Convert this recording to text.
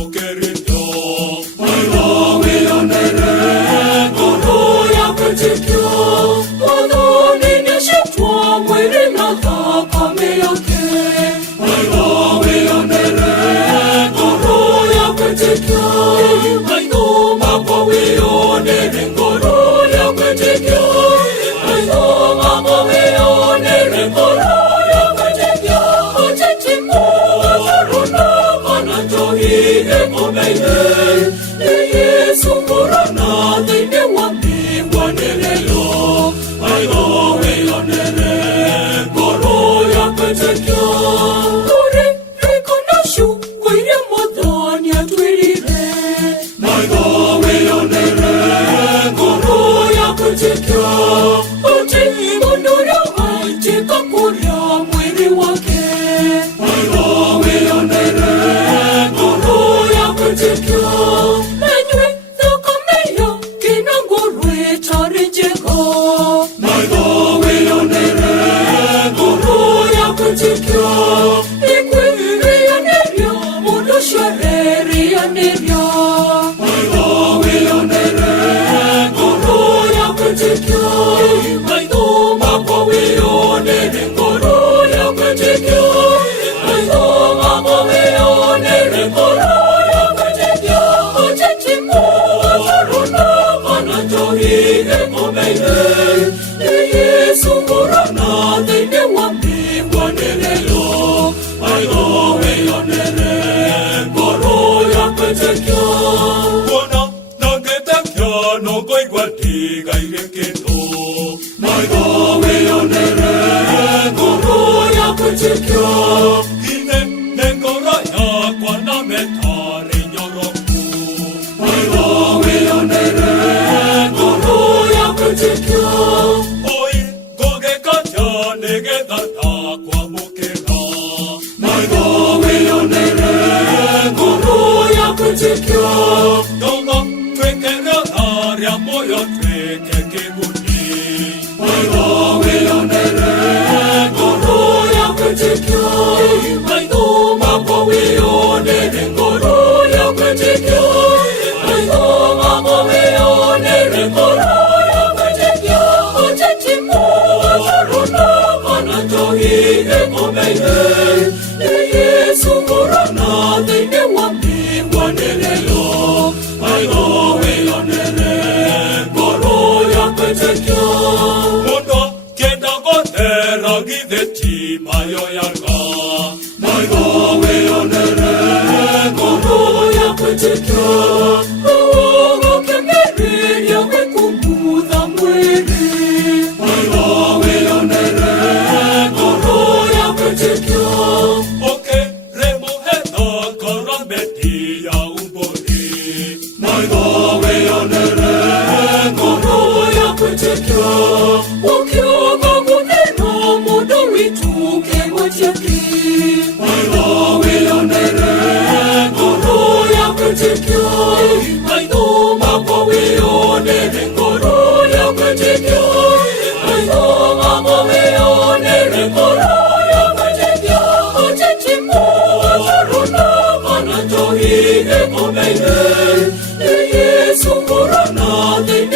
tokerio Maigo yonere Goro ya petikyo Wano nini shitwa mwiri na kame yake Maigo yonere Goro ya petikyo Maigo mako yonere Goro ya petikyo Maigo mako yonere Goro ya petikyo Ochetimu Azaruna Kanatohi Ekomeide Yesu Morana Dine Wami Wanelelo Maigo yonere Goro ya petikyo Kore rekonashu Kwire modani atwirire Maigo yonere Goro ya petikyo Ote mondora Aite kakuria mwiri wake Maigo yonere Goro ya petikyo Enywe Thakameyo Kinangurwe Tarijeko Maigo yonere Goro ya petikyo Ikwiri yanerio Mudo shareri yanerio Maigo yonere Goro ya petikyo Maigo mako yonere Goro ya petikyo Maigo mako yonere Goro ya petikyo Ochetimu Azaruna Kanatohi Ekomeide Yesu Morana Dine Wami Wanelelo Maigo yonere Goro ya petikyo Wana nagetakya no goigwati gaigekeno Maigo yonere Goro ya petikyo Ine nengora ya kwana metare nyoroku Maigo yonere Goro ya petikyo Oi goge katya nege data kwa mukera Maigo yonere Goro ya petikyo Donga twekera arya moyo twekeke guni Maigo yonere Goro ya petikyo Maigo mako yonere Goro ya petikyo Maigo mako yonere Goro ya petikyo Ochetimu Azaruna Kanatohi Ekomeide Yesu Morana Dine Wami Wanelelo Maigo yonere Goro ya petikyo Mono kenda gotera giveti mayo yaga Maigo yonere Goro ya petikyo Ogo kemeri ya wekumudha mwiri Maigo yonere Goro ya petikyo Oke remo heta karambeti ya umbori Maigo yonere Goro ya petikyo Okyoga muneno mudo wituke wachaki Maigo yonere Goro ya petikyo Maigo mako yonere Goro ya petikyo Maigo mako yonere Goro ya petikyo Ochetimu Azaruna Kanatohi Ekomeide Yesu Morana Dine